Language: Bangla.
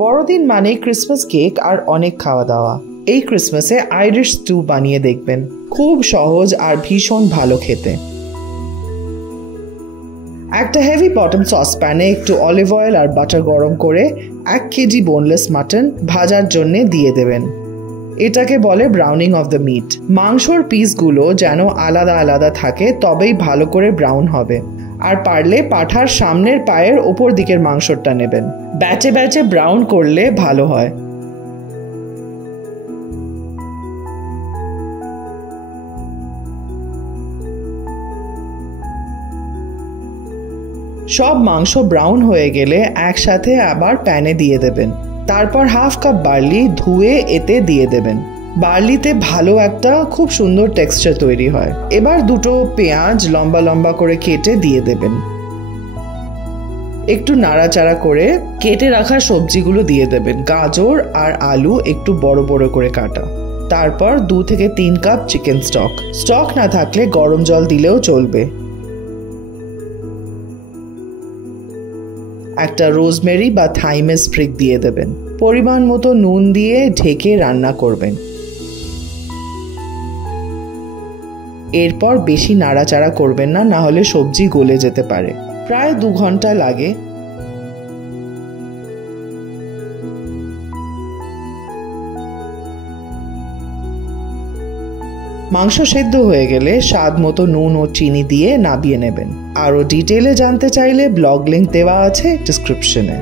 বড়দিন মানে ক্রিসমাস কেক আর অনেক খাওয়া দাওয়া। এই ক্রিসমাসে আইরিশ স্টু বানিয়ে দেখবেন, খুব সহজ আর ভীষণ ভালো খেতে। একটা হেভি বটম সসপ্যানে একটু অলিভ অয়েল আর বাটার গরম করে 1 কেজি বোনলেস মাটন ভাজার জন্য দিয়ে দেবেন। এটাকে বলে ব্রাউনিং অফ দ্য মিট। মাংসর পিসগুলো যেন আলাদা আলাদা থাকে, তবেই ভালো করে ব্রাউন হবে। আর পারলে পাঠার সামনের পায়ের ওপর দিকের মাংসটা নেবেন, ব্যাচে ব্যাচে ব্রাউন করলে ভালো হয়। সব মাংস ব্রাউন হয়ে গেলে একসাথে আবার প্যানে দিয়ে দেবেন। তারপর হাফ কাপ বার্লি ধুয়ে এতে দিয়ে দেবেন। বার্লিতে ভালো একটা খুব সুন্দর টেক্সচার তৈরি হয়। এবার দুটো পেঁয়াজ লম্বা লম্বা করে কেটে দিয়ে দেবেন। একটু নাড়াচাড়া করে কেটে রাখা সবজিগুলো দিয়ে দেবেন। গাজর আর আলু একটু বড় বড় করে কাটা। তারপর 2 থেকে 3 কাপ চিকেন স্টক না থাকলে গরম জল দিলেও চলবে। একটা রোজমেরি বা থাইমের স্প্রিগ দিয়ে দেবেন। পরিমাণ মতো নুন দিয়ে ঢেকে রান্না করবেন। এরপর বেশি নাড়াচাড়া করবেন না, না হলে সবজি গলে যেতে পারে। প্রায় 2 ঘন্টা লাগে। মাংস সেদ্ধ হয়ে গেলে স্বাদ মতো নুন ও চিনি দিয়ে নামিয়ে নেবেন। আরও ডিটেলে জানতে চাইলে ব্লগ লিংক দেওয়া আছে ডিসক্রিপশনে।